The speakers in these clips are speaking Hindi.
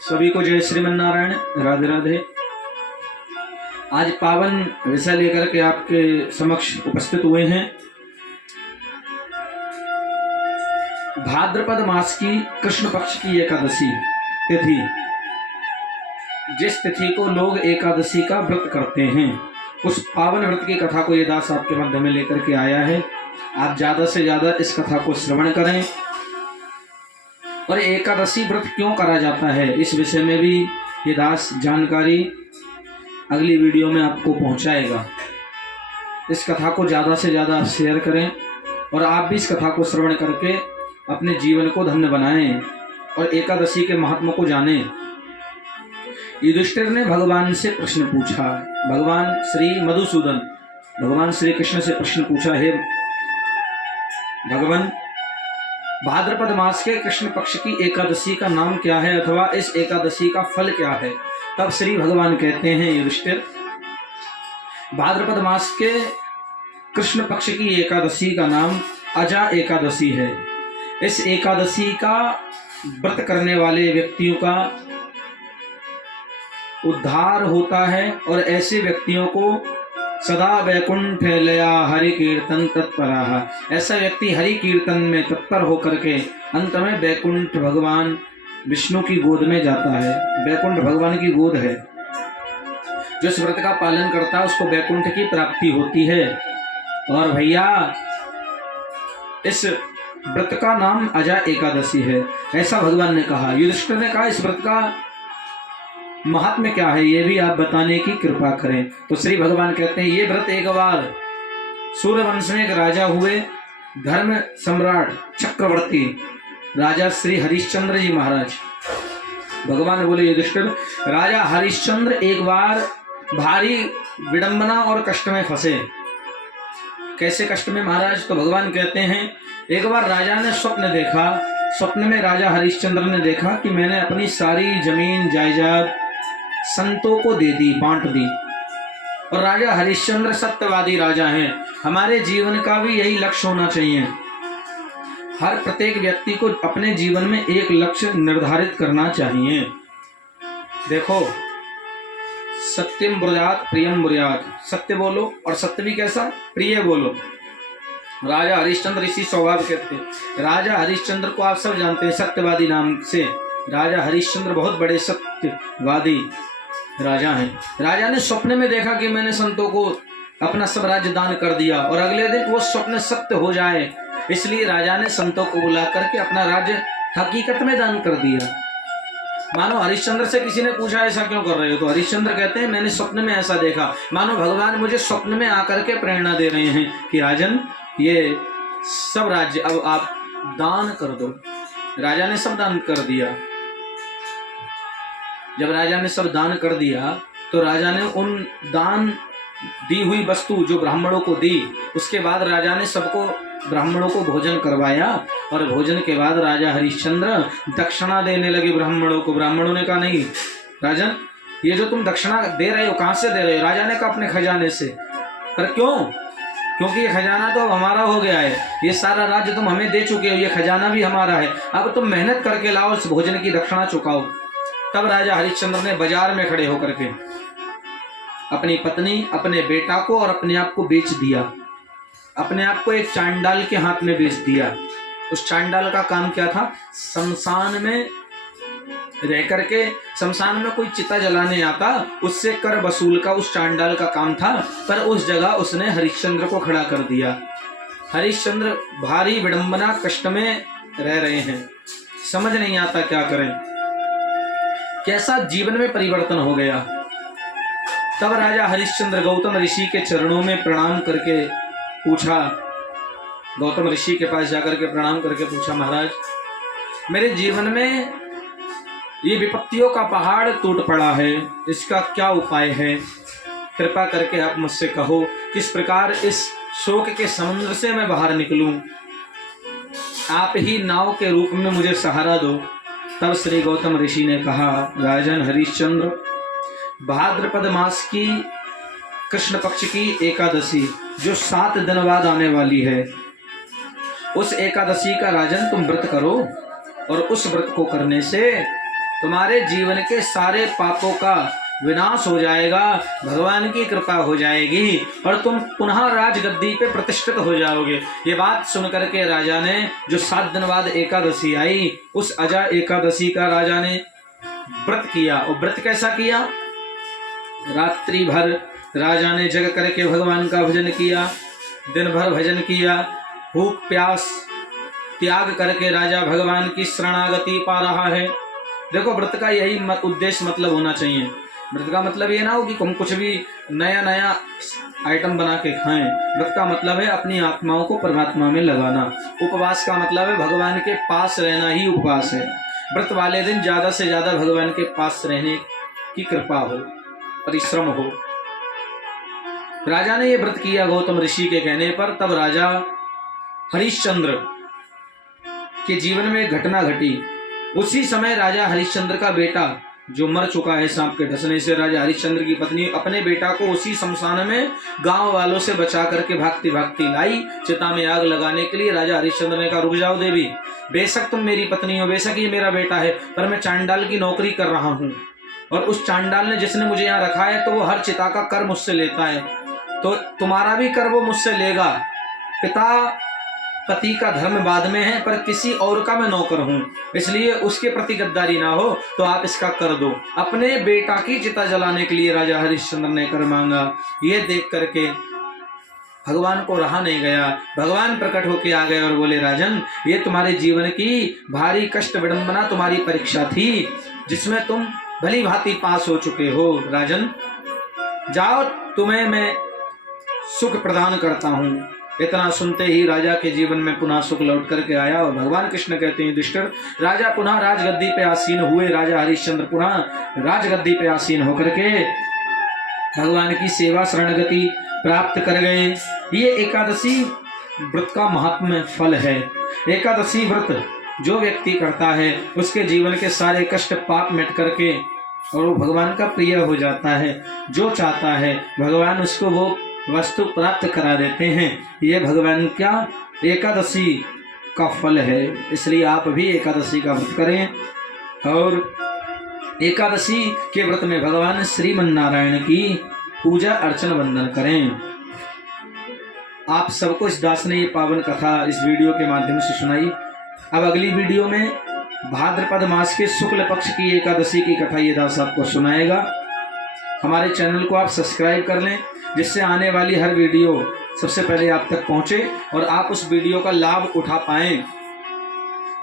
सभी को जय श्रीमन्नारायण, राधे राधे। आज पावन विषय लेकर के आपके समक्ष उपस्थित हुए हैं। भाद्रपद मास की कृष्ण पक्ष की एकादशी तिथि, जिस तिथि को लोग एकादशी का व्रत करते हैं, उस पावन व्रत की कथा को ये दास आपके मध्य में लेकर के आया है। आप ज्यादा से ज्यादा इस कथा को श्रवण करें। और एकादशी व्रत क्यों करा जाता है, इस विषय में भी ये दास जानकारी अगली वीडियो में आपको पहुंचाएगा। इस कथा को ज़्यादा से ज़्यादा शेयर करें और आप भी इस कथा को श्रवण करके अपने जीवन को धन्य बनाएं और एकादशी के महात्मा को जानें। युधिष्ठिर ने भगवान से प्रश्न पूछा। भगवान श्री मधुसूदन भगवान श्री कृष्ण से प्रश्न पूछा, हे भगवान, भाद्रपद मास के कृष्ण पक्ष की एकादशी का नाम क्या है अथवा इस एकादशी का फल क्या है। तब श्री भगवान कहते हैं, युधिष्ठिर, भाद्रपद मास के कृष्ण पक्ष की एकादशी का नाम अजा एकादशी है। इस एकादशी का व्रत करने वाले व्यक्तियों का उद्धार होता है और ऐसे व्यक्तियों को सदा वैकुंठ लया हरि कीर्तन तत्परा, ऐसा व्यक्ति हरि कीर्तन में तत्पर होकर के अंत में वैकुंठ भगवान विष्णु की गोद में जाता है। वैकुंठ भगवान की गोद है। जो इस व्रत का पालन करता है उसको वैकुंठ की प्राप्ति होती है। और भैया, इस व्रत का नाम अजा एकादशी है, ऐसा भगवान ने कहा। युधिष्ठिर ने कहा, इस व्रत का महात्म्य क्या है, ये भी आप बताने की कृपा करें। तो श्री भगवान कहते हैं, ये व्रत एक बार सूर्यवंश में एक राजा हुए, धर्म सम्राट चक्रवर्ती राजा श्री हरिश्चंद्र जी महाराज। भगवान बोले, युधिष्ठिर, राजा हरिश्चंद्र एक बार भारी विडंबना और कष्ट में फंसे। कैसे कष्ट में महाराज? तो भगवान कहते हैं, एक बार राजा ने स्वप्न देखा। स्वप्न में राजा हरिश्चंद्र ने देखा कि मैंने अपनी सारी जमीन जायदाद संतों को दे दी, बांट दी। और राजा हरिश्चंद्र सत्यवादी राजा हैं। हमारे जीवन का भी यही लक्ष्य होना चाहिए। हर प्रत्येक व्यक्ति को अपने जीवन में एक लक्ष्य निर्धारित करना चाहिए। देखो, सत्यम ब्रजात प्रियम ब्रजात, सत्य बोलो और सत्य भी कैसा, प्रिय बोलो। राजा हरिश्चंद्र इसी स्वभाव के थे। राजा हरिश्चंद्र को आप सब जानते हैं, सत्यवादी नाम से। राजा हरिश्चंद्र बहुत बड़े सत्यवादी राजा हैं। राजा ने स्वप्न में देखा कि मैंने संतों को अपना सब राज्य दान कर दिया और अगले दिन वो स्वप्न सत्य हो जाए, इसलिए राजा ने संतों को बुला करके अपना राज्य हकीकत में दान कर दिया। मानो हरिश्चंद्र से किसी ने पूछा, ऐसा क्यों कर रहे हो? तो हरिश्चंद्र कहते हैं, मैंने स्वप्न में ऐसा देखा। मानो भगवान मुझे स्वप्न में आकर के प्रेरणा दे रहे हैं कि राजन, ये सब राज्य अब आप दान कर दो। राजा ने सब दान कर दिया। जब राजा ने सब दान कर दिया तो राजा ने उन दान दी हुई वस्तु जो ब्राह्मणों को दी, उसके बाद राजा ने सबको ब्राह्मणों को भोजन करवाया। और भोजन के बाद राजा हरिश्चंद्र दक्षिणा देने लगे ब्राह्मणों को। ब्राह्मणों ने कहा, नहीं राजन, ये जो तुम दक्षिणा दे रहे हो, कहाँ से दे रहे हो? राजा ने कहा, अपने खजाने से। पर क्यों? क्योंकि ये खजाना तो अब हमारा हो गया है। ये सारा राज्य तुम हमें दे चुके हो, ये खजाना भी हमारा है। अब तुम मेहनत करके लाओ, इस भोजन की दक्षिणा चुकाओ। तब राजा हरिश्चंद्र ने बाजार में खड़े होकर के अपनी पत्नी, अपने बेटा को और अपने आप को बेच दिया। अपने आप को एक चांडाल के हाथ में बेच दिया। उस चांडाल का काम क्या था? शमशान में रह करके, शमशान में कोई चिता जलाने आता, उससे कर वसूल का उस चांडाल का काम था। पर उस जगह उसने हरिश्चंद्र को खड़ा कर दिया। हरिश्चंद्र भारी विडंबना कष्ट में रह रहे हैं, समझ नहीं आता क्या करें। कैसा जीवन में परिवर्तन हो गया। तब राजा हरिश्चंद्र गौतम ऋषि के चरणों में प्रणाम करके पूछा, गौतम ऋषि के पास जाकर के प्रणाम करके पूछा, महाराज, मेरे जीवन में ये विपत्तियों का पहाड़ टूट पड़ा है, इसका क्या उपाय है? कृपा करके आप मुझसे कहो, किस प्रकार इस शोक के समुद्र से मैं बाहर निकलूं? आप ही नाव के रूप में मुझे सहारा दो। तब श्री गौतम ऋषि ने कहा, राजन हरिश्चंद्र, भाद्रपद मास की कृष्ण पक्ष की एकादशी जो 7 दिन बाद आने वाली है, उस एकादशी का राजन तुम व्रत करो। और उस व्रत को करने से तुम्हारे जीवन के सारे पापों का विनाश हो जाएगा, भगवान की कृपा हो जाएगी और तुम पुनः राजगद्दी पे प्रतिष्ठित हो जाओगे। ये बात सुनकर के राजा ने, जो 7 दिन बाद एकादशी आई, उस अजा एकादशी का राजा ने व्रत किया। और व्रत कैसा किया? रात्रि भर राजा ने जग करके भगवान का भजन किया, दिन भर भजन किया, भूख प्यास त्याग करके राजा भगवान की शरणागति पा रहा है। देखो, व्रत का यही उद्देश्य मतलब होना चाहिए। व्रत का मतलब ये ना हो कि हम कुछ भी नया नया आइटम बना के खाएं। व्रत का मतलब है अपनी आत्माओं को परमात्मा में लगाना। उपवास का मतलब है भगवान के पास रहना ही उपवास है। व्रत वाले दिन ज्यादा से ज्यादा भगवान के पास रहने की कृपा हो, परिश्रम हो। राजा ने ये व्रत किया गौतम ऋषि के कहने पर। तब राजा हरिश्चंद्र के जीवन में घटना घटी। उसी समय राजा हरिश्चंद्र का बेटा, जो मर चुका है सांप के डसने से, राजा हरिश्चंद्र की पत्नी अपने बेटा को उसी शमशान में गांव वालों से बचा करके भागती भागती लाई चिता में आग लगाने के लिए। राजा हरिश्चंद्र ने कहा, रुक जाओ देवी, बेशक तुम मेरी पत्नी हो, बेशक ये मेरा बेटा है, पर मैं चांडाल की नौकरी कर रहा हूँ और उस चांडाल ने जिसने मुझे यहाँ रखा है तो वो हर चिता का कर मुझसे लेता है, तो तुम्हारा भी कर वो मुझसे लेगा। पिता पति का धर्म बाद में है, पर किसी और का मैं नौकर हूं, इसलिए उसके प्रति गद्दारी ना हो, तो आप इसका कर दो। अपने बेटा की चिता जलाने के लिए राजा हरिश्चंद्र ने कर मांगा। ये देख करके भगवान को रहा नहीं गया। भगवान प्रकट होके आ गए और बोले, राजन, ये तुम्हारे जीवन की भारी कष्ट विडंबना तुम्हारी परीक्षा थी, जिसमें तुम भली भांति पास हो चुके हो। राजन, जाओ, तुम्हें मैं सुख प्रदान करता हूँ। इतना सुनते ही राजा के जीवन में पुनः सुख लौट करके आया और भगवान कृष्ण कहते हैं, युधिष्ठिर, राजा पुनः राजगद्दी पे आसीन हुए। राजा हरिश्चंद्र पुनः राजगद्दी पे आसीन होकर के भगवान की सेवा शरणगति प्राप्त कर गए। ये एकादशी व्रत का महात्म्य फल है। एकादशी व्रत जो व्यक्ति करता है, उसके जीवन के सारे कष्ट पाप मिट करके और वो भगवान का प्रिय हो जाता है। जो चाहता है भगवान उसको वो वस्तु प्राप्त करा देते हैं। ये भगवान क्या एकादशी का फल है। इसलिए आप भी एकादशी का व्रत करें और एकादशी के व्रत में भगवान श्रीमन नारायण की पूजा अर्चन वंदन करें। आप सबको इस दास ने ये पावन कथा इस वीडियो के माध्यम से सुनाई। अब अगली वीडियो में भाद्रपद मास के शुक्ल पक्ष की एकादशी की कथा ये दास आपको सुनाएगा। हमारे चैनल को आप सब्सक्राइब कर लें, जिससे आने वाली हर वीडियो सबसे पहले आप तक पहुंचे और आप उस वीडियो का लाभ उठा पाएं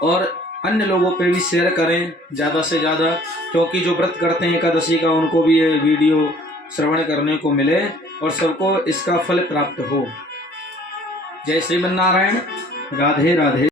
और अन्य लोगों पे भी शेयर करें ज़्यादा से ज़्यादा, क्योंकि जो व्रत करते हैं एकादशी का उनको भी ये वीडियो श्रवण करने को मिले और सबको इसका फल प्राप्त हो। जय श्रीमन नारायण। राधे राधे।